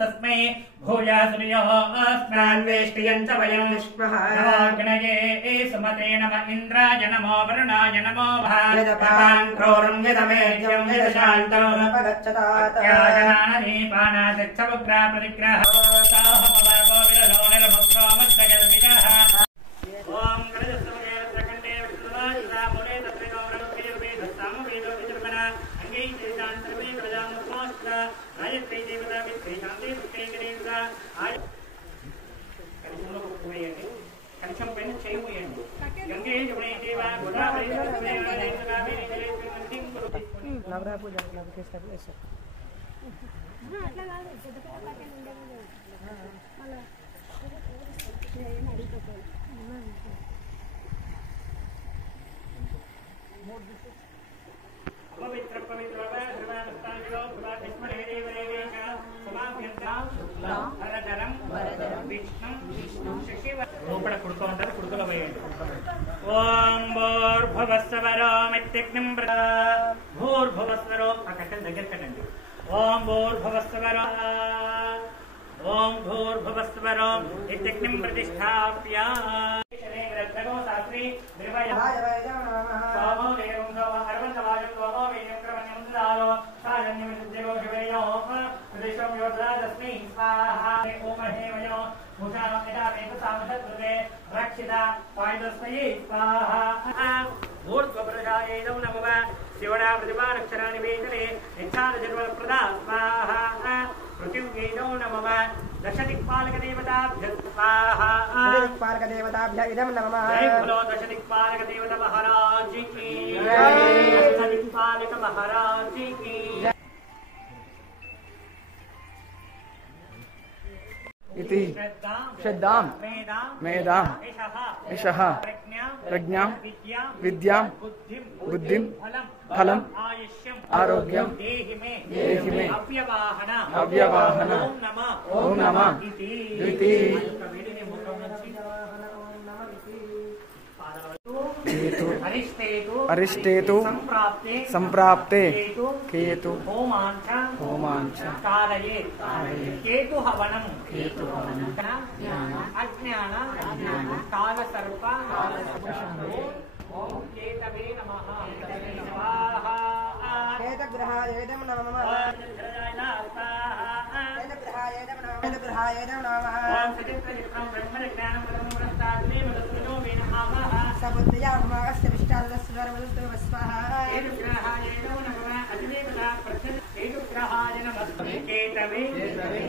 तस्मै भूयासुर्यो अस्मान्वेष्टियं च वयं विष्मः नमो गणये सुमते नम इन्द्राय नमो वरुणाय नमो भारतपान् क्रोरं यदमेज्यं यदशान्तं नपगच्छतात याजनानदीपानादिच्छवग्रा प्रतिग्रह साहपवागो विरलो निर्मुक्तो मत्तगल्पितः ओम गणजस्तमये प्रकण्डे विष्णुवासा मुने तत्र गौरवं दस्तामवेदो विजर्मना अंगै चेतान्तर्वे प्रजां नमोस्ता गायत्री देवता वित्ते शान्ति पुष्टे गणेशा आय कलशంలో పోయండి కలశం పైన చేయి పోయండి గంగే జమునే దేవా గోదావరి సరస్వతి నర్మదే జలేస్మిన్ కురుతి నవరా పూజ నవకే స్టెప్స్ అట్లా కాదు పెద్ద ప్యాకెట్ ఉండేది మళ్ళా ఏం అడిగిపోతాను पवित्र पवित्र सर्वानुष्ठानिको भगवान् देवदेवेश समाभ्यन्तां वरदरं विष्णुं रूपण कुडुको अंटाరు కుడుకలో వేయండి ఓం భూర్భువస్సవరోమిత్యగ్నిం భూర్భువస్సవరో ఆ కట్టెల దగ్గర కట్టండి ఓం భూర్భువస్సవరో ఓం భూర్భువస్సవరో ఇత్యగ్నిం ప్రతిష్ఠాప్య శనేగ్రద్ధగో శాస్త్రి నిర్వయాయ సోమో వేగం సోమ అరవంతవాజం సోమో వేగం క్రమణ్యం దారో సాజన్యం విద్యగో శివేయో ప్రదేశం యోధాదస్మి స్వాహా ఓం హేమయో ముషా యదావేత సామధత్రుతే రక్షిత పాయదస్మయే స్వాహా ఊర్ధ్వప్రజాయేదం నమః శివడా ప్రతిపారక్షరాణి వేదనే నిచ్ఛాద జన్మ ప్రదా స్వాహా पृथिव्येनो नमः दशदिक्पालकदेवताभ्यः स्वाहा दशदिक्पालकदेवताभ्यः इदं नमः जय बोलो दशदिक्पालकदेवता महाराज की जय दशदिक्पालक महाराज की इति श्रद्धां मेधां यशः प्रज्ञां विद्यां बुद्धिं फलम् आरोग्यं देहि मे अव्यवाहन ओम नमः इति अरिष्टेतु संप्राप्ते केतु होमांच कारयेत् केतु हवनं अज्ञान कालसर्प ओम केतवे नमः स्वाहा केतग्रहाय नमः केतग्रहाय नमः ओम सचित्रचित्रं ब्रह्मज्ञानं ब्रह्मवृत्ताग्ने मदस्मिनो वेन आमः सबुद्धया भगवस्य विष्टारदस्वरवदस्तु स्वाहा केतग्रहाय नमः अतिदेवता प्रत्यक्ष केतग्रहाय नमः केतवे